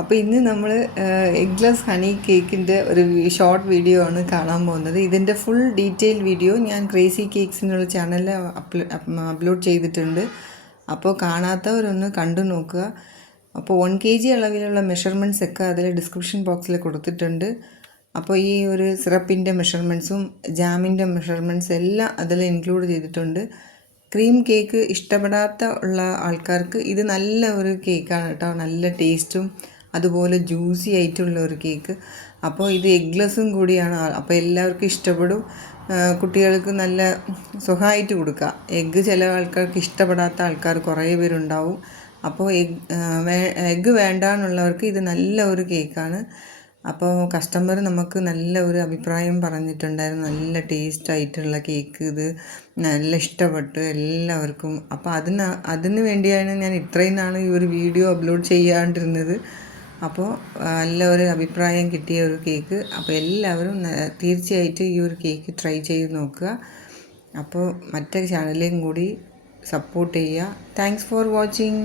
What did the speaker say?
അപ്പോൾ ഇന്ന് നമ്മൾ എഗ്ലെസ് ഹണി കേക്കിൻ്റെ ഒരു ഷോർട്ട് വീഡിയോ ആണ് കാണാൻ പോകുന്നത്. ഇതിൻ്റെ ഫുൾ ഡീറ്റെയിൽ വീഡിയോ ഞാൻ ക്രേസി കേക്ക്സ് എന്നുള്ള ചാനലിൽ അപ്ലോഡ് ചെയ്തിട്ടുണ്ട്. അപ്പോൾ കാണാത്തവരൊന്ന് കണ്ടു നോക്കുക. അപ്പോൾ 1 kg അളവിലുള്ള മെഷർമെൻറ്റ്സ് ഒക്കെ അതിൽ ഡിസ്ക്രിപ്ഷൻ ബോക്സിൽ കൊടുത്തിട്ടുണ്ട്. അപ്പോൾ ഈ ഒരു സിറപ്പിൻ്റെ മെഷർമെൻറ്റ്സും ജാമിൻ്റെ മെഷർമെൻറ്റ്സ് എല്ലാം അതിൽ ഇൻക്ലൂഡ് ചെയ്തിട്ടുണ്ട്. ക്രീം കേക്ക് ഇഷ്ടപ്പെടാത്ത ഉള്ള ആൾക്കാർക്ക് ഇത് നല്ല ഒരു കേക്കാണ് കേട്ടോ. നല്ല ടേസ്റ്റും അതുപോലെ ജ്യൂസി ആയിട്ടുള്ള ഒരു കേക്ക്. അപ്പോൾ ഇത് എഗ്ലെസ്സും കൂടിയാണ്. അപ്പോൾ എല്ലാവർക്കും ഇഷ്ടപ്പെടും. കുട്ടികൾക്ക് നല്ല സുഖമായിട്ട് കൊടുക്കുക. എഗ്ഗ് ചില ആൾക്കാർക്ക് ഇഷ്ടപ്പെടാത്ത ആൾക്കാർ കുറേ പേരുണ്ടാവും. അപ്പോൾ എഗ്ഗ് വേണ്ട എന്നുള്ളവർക്ക് ഇത് നല്ല ഒരു കേക്കാണ്. അപ്പോൾ കസ്റ്റമർ നമുക്ക് നല്ല ഒരു അഭിപ്രായം പറഞ്ഞിട്ടുണ്ടായിരുന്നു. നല്ല ടേസ്റ്റായിട്ടുള്ള കേക്ക്, ഇത് നല്ല ഇഷ്ടപ്പെട്ടു എല്ലാവർക്കും. അപ്പോൾ അതിന് വേണ്ടിയാണ് ഞാൻ ഇത്രയും നാൾ ഈ ഒരു വീഡിയോ അപ്ലോഡ് ചെയ്യാണ്ടിരുന്നത്. അപ്പോൾ നല്ല ഒരു അഭിപ്രായം കിട്ടിയ ഒരു കേക്ക്. അപ്പോൾ എല്ലാവരും തീർച്ചയായിട്ടും ഈ ഒരു കേക്ക് ട്രൈ ചെയ്ത് നോക്കുക. അപ്പോൾ മറ്റേ ചാനലിലും കൂടി സപ്പോർട്ട് ചെയ്യുക. Thanks for watching.